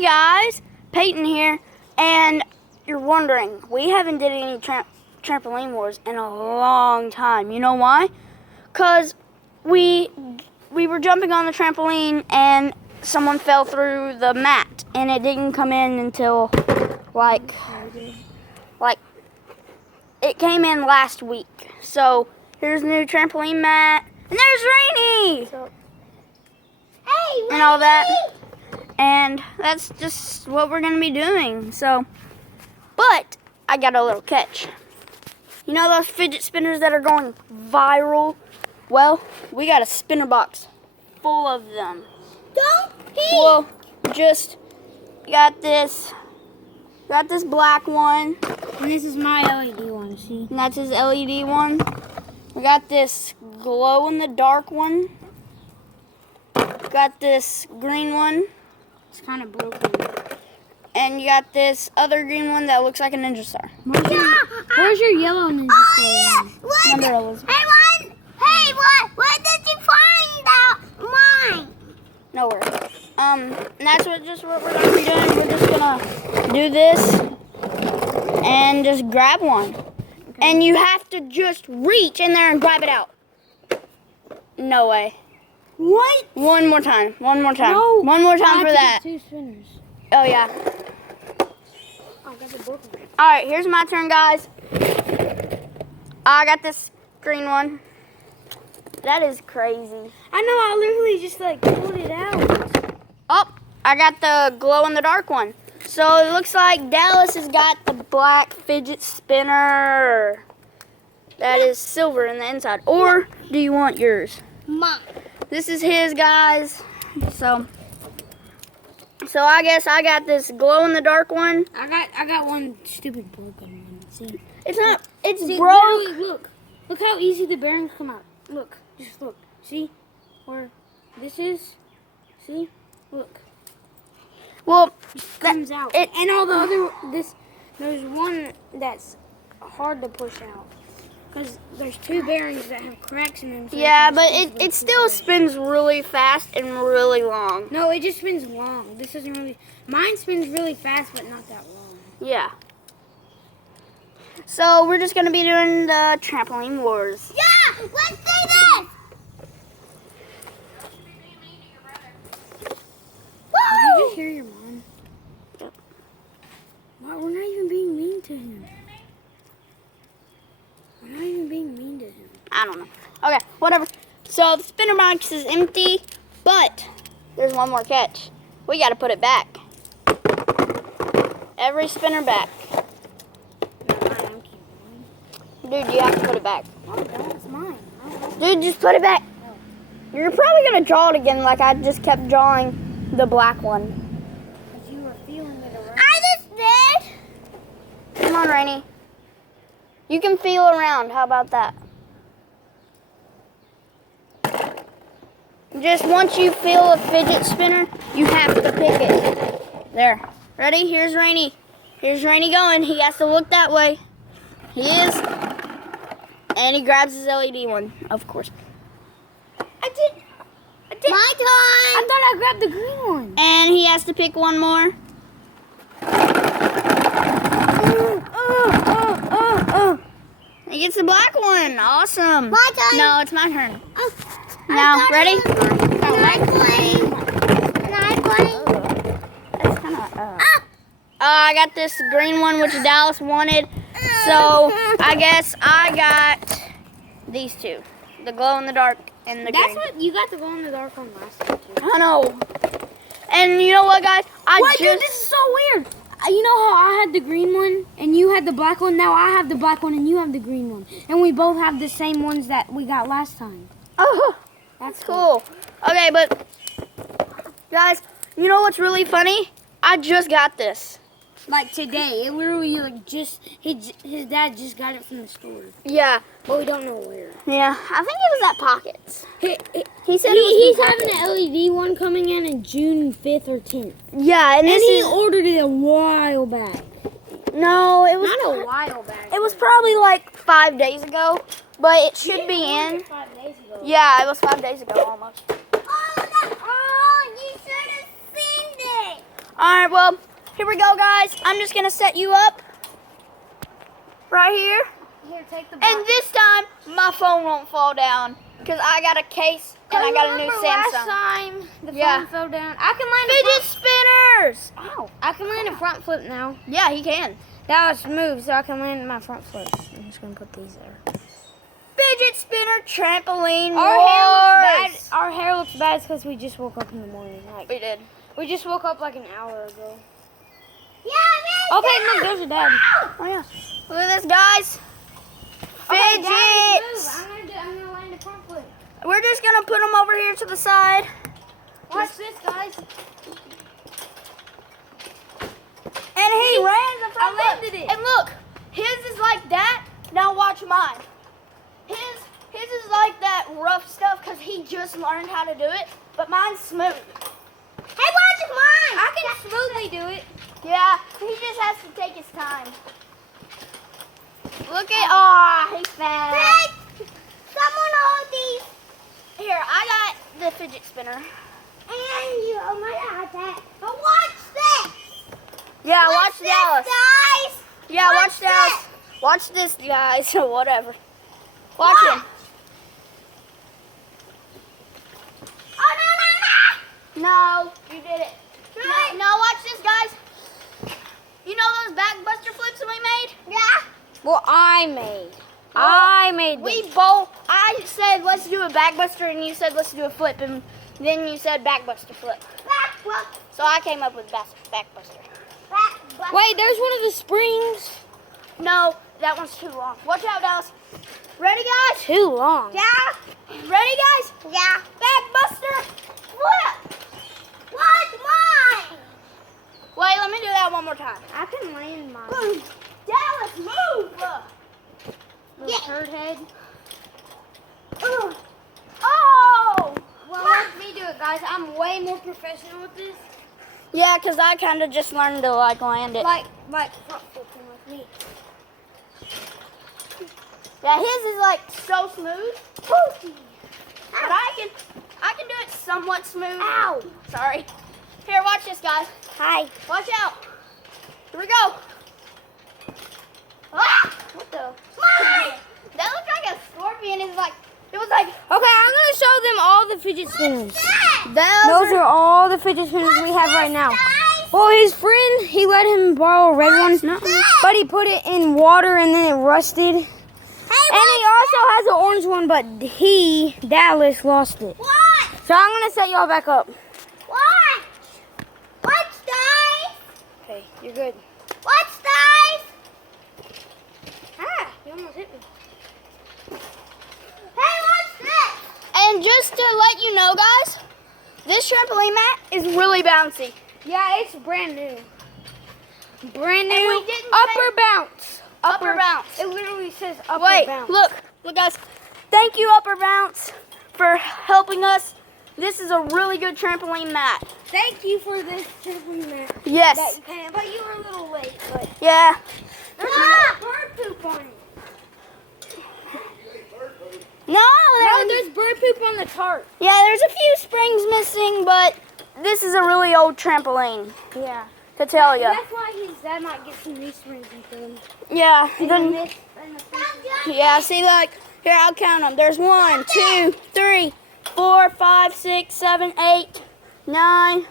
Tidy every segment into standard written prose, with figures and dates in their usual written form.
Hey guys, Peyton here, and you're wondering, we haven't did any trampoline wars in a long time. You know why? Because we were jumping on the trampoline and someone fell through the mat, and it didn't come in until like it came in last week. So here's a new trampoline mat, and there's Rainy! Hey, and all that. And that's just what we're going to be doing. So, but I got a little catch. You know those fidget spinners that are going viral? Well, we got a spinner box full of them. Don't peek. Well, just got this black one. And this is my LED one, see? And that's his LED one. We got this glow-in-the-dark one. Got this green one. It's kind of broken. And you got this other green one that looks like a ninja star. Where's your yellow ninja star? Yeah. Hey, what did you find out mine? Nowhere. And that's what we're gonna be doing. We're just gonna do this and just grab one. Okay. And you have to just reach in there and grab it out. No way. What? One more time. No. One more time for that. 2 spinners. Oh yeah. Oh, got the book. All right, here's my turn, guys. I got this green one. That is crazy. I know, I literally just like pulled it out. Oh, I got the glow-in-the-dark one. So it looks like Dallas has got the black fidget spinner that is silver in the inside. Or do you want yours? Mine. This is his, guys. So I guess I got this glow-in-the-dark one. I got one stupid broken one. See? It's not. It's See, broke. literally, look how easy the bearings come out. Look, just look. See where this is? See? Look. Well, It comes out. And all the other there's one that's hard to push out. Because there's 2 bearings that have cracks in them. So yeah, but it still spins really fast and really long. No, it just spins long. This doesn't really... Mine spins really fast, but not that long. Yeah. So we're just going to be doing the trampoline wars. Yeah! Let's do this! Did you just hear your mom? Yep. Wow, we're not even being mean to him. We're not even being mean to him. I don't know. Okay, whatever. So the spinner box is empty, but there's one more catch. We got to put it back. Every spinner back. Dude, you have to put it back. Oh, that's mine. Dude, just put it back. You're probably going to draw it again like I just kept drawing the black one. Because you were feeling it around. I just did. Come on, Rainy. You can feel around. How about that? Just once you feel a fidget spinner, you have to pick it. There. Ready? Here's Rainy. Here's Rainy going. He has to look that way. He is. And he grabs his LED one, of course. I did. My time. I thought I grabbed the green one. And he has to pick one more. He gets the black one. Awesome. My turn. No, it's my turn. Now, ready? I got this green one, which Dallas wanted. So, I guess I got these 2. The glow-in-the-dark and the green. That's what you got the glow in the dark one last time too. I know. And you know what, guys? Dude, this is so weird. You know how I had the green one and you had the black one? Now I have the black one and you have the green one. And we both have the same ones that we got last time. Oh, that's cool. Okay, but guys, you know what's really funny? I just got this. Like today, it literally like just his dad just got it from the store. Yeah, but we don't know where. Yeah, I think it was at Pockets. He said he's having an LED one coming in June 5th or 10th. Yeah, and he ordered it a while back. No, it was not a while back. It was probably like 5 days ago, but it should be in. 5 days ago. Yeah, it was 5 days ago almost. Oh, you should have seen it. Alright, well, here we go, guys. I'm just going to set you up right here. Here, take the box. And this time, my phone won't fall down because I got a case and I got a new Last Samsung. time the Yeah. phone fell down. I can land Fidget spinners! Ow. I can land a front flip now. Yeah, he can. That was smooth, so I can land my front flip. I'm just gonna put these there. Fidget spinner trampoline Our hair looks bad because we just woke up in the morning. Like We did. we just woke up like an hour ago. Yeah, Okay, look, there's a dad. Oh, yeah. Look at this, guys. Okay, Dad, Fidgets. move. I'm gonna land a front flip. We're just going to put them over here to the side. Watch this, guys. And he ran the front I landed flip. it. And look, his is like that. Now watch mine. His is like that rough stuff because he just learned how to do it. But mine's smooth. Hey, watch mine. I can smoothly do it. Yeah, he just has to take his time. Look at, he fell. Hey, someone hold these. Here, I got the fidget spinner. And you, oh my God, that. But watch this. Yeah, watch this, Dallas. guys. Yeah, Watch watch Dallas. this. Watch this, guys, or whatever. Watch him. Oh, no. No, you did it. No, watch this, guys. You know those backbuster flips we made? Yeah. Well, I made them. We both, I said, let's do a backbuster, and you said, let's do a flip, and then you said backbuster flip. Back, look. So I came up with backbuster. Back. Wait, there's one of the springs. No, that one's too long. Watch out, Dallas. Ready, guys? Too long. Yeah. Ready, guys? Yeah. Backbuster flip. Watch mine. Wait, let me do that one more time. I can land mine. Boom. Dallas, move. Little turd head. Oh. Well, let me do it, guys. I'm way more professional with this. Yeah, because I kind of just learned to, like, land it. Like front flipping with me. Yeah, his is, like, so smooth. But I can do it somewhat smooth. Ow. Sorry. Here, watch this, guys. Hi. Watch out. Here we go. Ah! What the? Mine. That looked like a scorpion. It was like, Okay, I'm gonna show them all the fidget spinners. Those those are all the fidget spinners we have right now. Guys. Well, his friend, he let him borrow a red one, this? but he put it in water and then it rusted. And Hey, he also has an orange one, but Dallas, lost it. watch. So I'm gonna set y'all back up. Watch. Watch, guys. Okay, you're good. Watch, guys. Ah, you almost hit me. Hey, watch this. And just to let you know, guys, this trampoline mat is really bouncy. Yeah, it's brand new. Brand we new. didn't Upper bounce. Upper bounce. It literally says upper Wait, bounce. look, guys. Thank you, Upper Bounce, for helping us. This is a really good trampoline mat. Thank you for this trampoline mat. Yes. That you can, but you were a little late. But Yeah. there's Ah! bird poop on it. No, No, there's bird poop on the tarp. yeah, there's a few springs missing, but this is a really old trampoline, Yeah. to tell you. That's why his dad might get some new springs into them. Yeah. And then Then, this and the yeah, see, like, here, I'll count them. There's 1, 2, 3, 4, 5, 6, 7, 8, 9,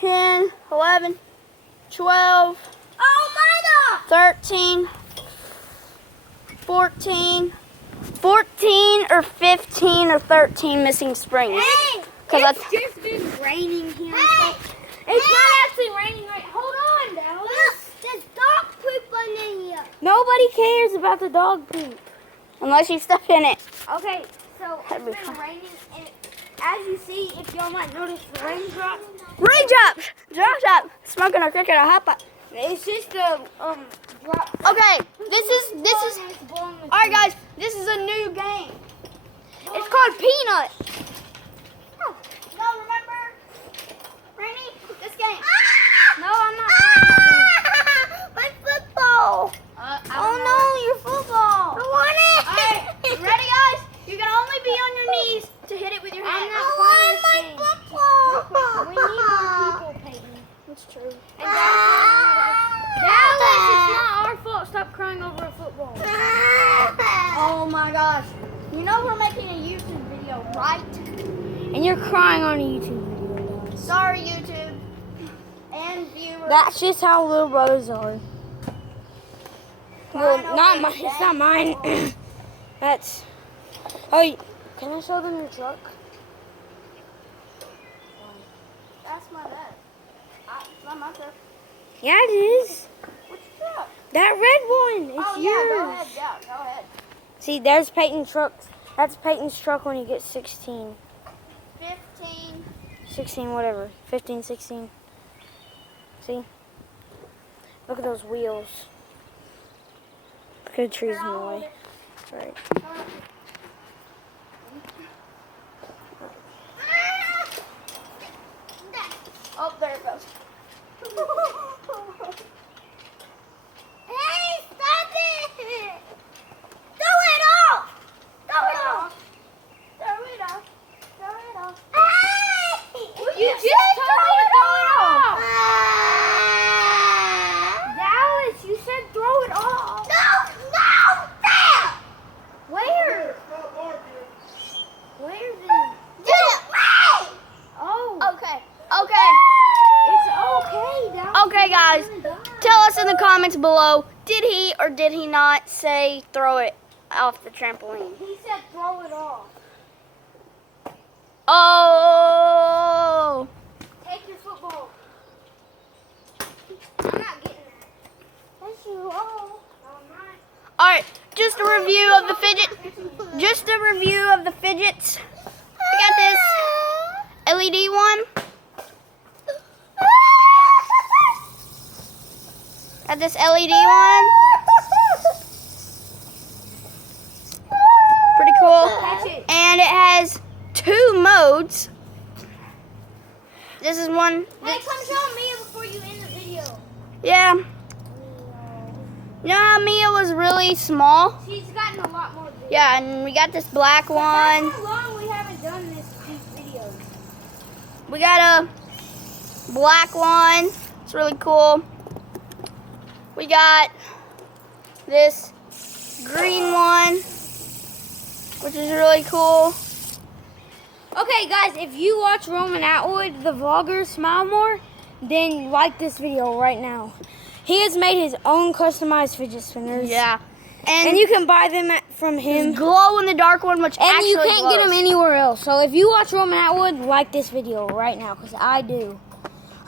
10, 11, 12, Oh, my God. 13, 14 or 15 or 13 missing springs. Hey. 'Cause It's that's, just been raining here. Hey. It's not actually raining right. Hold on, Dallas. Look, there's dog poop on here. Nobody cares about the dog poop. unless you step in it. Okay, so it's That'd be been fun. raining, and as you see, if y'all might notice, the raindrops. Raindrops! Drop! Smoking a cricket, a hot pot. It's just the drop. Okay, this is, All alright guys, this is a new game. It's called Peanut. No, remember? Rainy, this game. No, I'm not. My football. Oh no, your football. I want it. Alright, ready guys? You can only be on your knees to hit it with your I'm hands. not I playing want my this game. football. We need more people paying. true. And Dallas, it's not our fault. Stop crying over a football. Oh my gosh. You know we're making a YouTube video, right? And you're crying on a YouTube video, guys. Sorry, YouTube. And viewers. That's just how little brothers are. Well, Crying not over mine. his It's dad's not mine. football. That's. Oh, can I show them your truck? That's my bad. It's not my truck. Yeah, it is. Which truck? That red one. It's Oh, yeah, yours. go ahead. Yeah, go ahead. See, there's Peyton's truck. That's Peyton's truck when he gets 16. 15. 16, whatever. 15, 16. See? Look at those wheels. Look at the trees in the way. Right. Oh, there it goes. Hey, stop it! Throw it off! Throw it off! Throw it off. Throw it off. Hey! You just told me to throw it off. Dallas, you said throw it off. No! There! Where? Where's it? Get away! Oh, Okay. Okay. it's okay, Dallas. Okay, guys. Tell us in the comments below, did he or did he not say throw it off the trampoline? He said throw it off. Oh. Take your football. I'm not getting that. Yes, you are. All right. Just a review of the fidget. Just a review of the fidgets. I got this LED one. Got this LED one. Pretty cool. Catch it. And it has 2 modes. This is one. Hey, come show Mia before you end the video. Yeah. You know how Mia was really small? She's gotten a lot more videos. Yeah, and we got this black one. That's how long we haven't done these videos. We got a black one. It's really cool. We got this green one, which is really cool. Okay, guys, if you watch Roman Atwood, the vlogger, Smile More, then like this video right now. He has made his own customized fidget spinners. Yeah. And you can buy them from him. glow in the dark one, which And actually you can't get them glows. anywhere else. So if you watch Roman Atwood, like this video right now, because I do.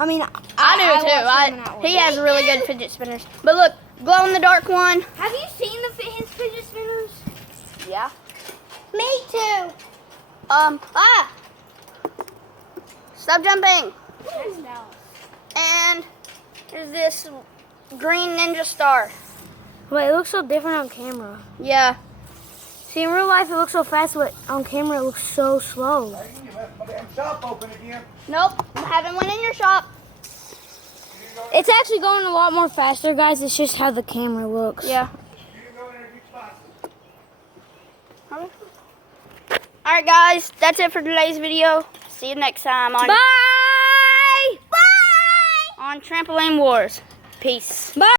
I mean, I do watch too. Roman Atwood. He has really good fidget spinners. But look, glow in the dark one. Have you seen his fidget spinners? Yeah. Me too. Stop jumping. That's Dallas. And there's this green ninja star. Wait, it looks so different on camera. Yeah. See, in real life, it looks so fast, but on camera, it looks so slow. Hey, you left my damn shop open again. Nope. Haven't went in your shop. It's actually going a lot more faster, guys. It's just how the camera looks. Yeah. You can go in there and get spicy. Alright guys, that's it for today's video. See you next time on Bye! on Trampoline Wars. Peace. Bye!